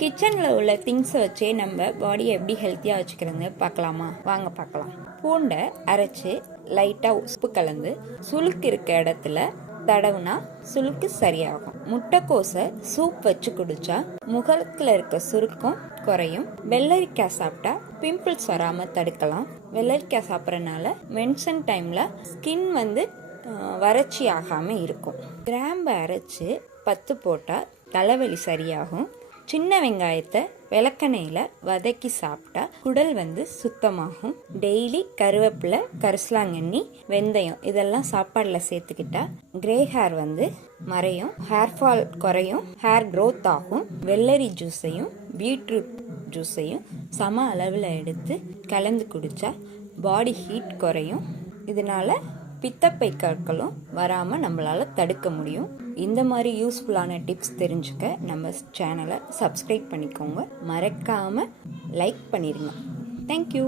கிச்சனில் உள்ள திங்ஸை வச்சே நம்ம பாடியை எப்படி ஹெல்த்தியாக வச்சுக்கிறது பார்க்கலாமா? வாங்க பார்க்கலாம். பூண்டை அரைச்சி லைட்டாக உப்பு கலந்து சுளுக்கு இருக்க இடத்துல தடவுனா சுளுக்கு சரியாகும். முட்டைக்கோசை சூப் வச்சு குடிச்சா முகத்தில் இருக்க சுருக்கம் குறையும். வெள்ளரிக்காய் சாப்பிட்டா பிம்பிள்ஸ் வராமல் தடுக்கலாம். வெள்ளரிக்காய் சாப்பிட்றதுனால மென்சன் டைமில் ஸ்கின் வறட்சி ஆகாமல் இருக்கும். கிராம்பை அரைச்சி 10 போட்டால் தலைவலி சரியாகும். சின்ன வெங்காயத்தை விளக்கெண்ணெயில் வதக்கி சாப்பிட்டா குடல் சுத்தமாகும். டெய்லி கருவேப்பிலை, கரிசலாங்கண்ணி, வெந்தயம் இதெல்லாம் சாப்பாடில் சேர்த்துக்கிட்டா கிரே ஹேர் மறையும், ஹேர் ஃபால் குறையும், ஹேர் க்ரோத் ஆகும். வெள்ளரி ஜூஸையும் பீட்ரூட் ஜூஸையும் சம அளவில் எடுத்து கலந்து குடித்தா பாடி ஹீட் குறையும். இதனால பித்தப்பை கற்களும் வராமல் நம்மளால் தடுக்க முடியும். இந்த மாதிரி யூஸ்ஃபுல்லான டிப்ஸ் தெரிஞ்சுக்க நம்ம சேனலை சப்ஸ்கிரைப் பண்ணிக்கோங்க. மறக்காமல் லைக் பண்ணிடுங்க. தேங்க்யூ.